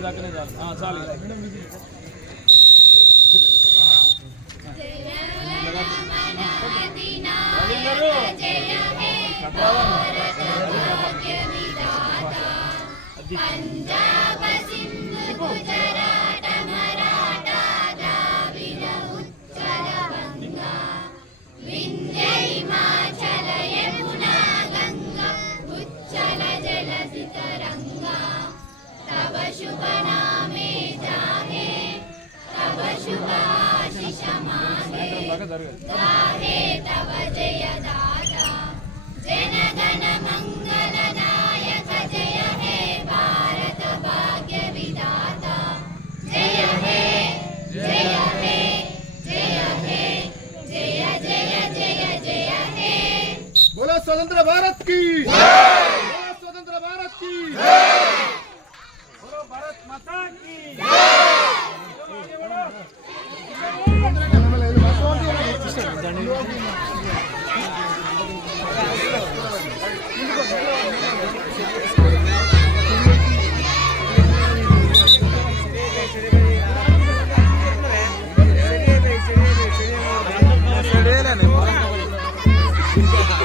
ఇంటి దాకానే చాలు చాలు పంజాబ సింధు గుజరాట మరాఠా ద్రావిడ ఉచ్చల వంగ వింధ్య హిమాచల యమునా గంగా ఉచ్చల జలధి తరంగా తవ శుభ నామే జాగే తవ శుభ ఆశిష మాగే గాహే తవ జయ దాతా జనగణ మంగళదాయక జయ హే భారత భాగ్య విధాత జయ హే జయ హే జయ హే జయ జయ జయ జయ హే बोलो स्वतंत्र भारत की बोलो स्वतंत्र भारत की बोलो भारत माता की Gracias.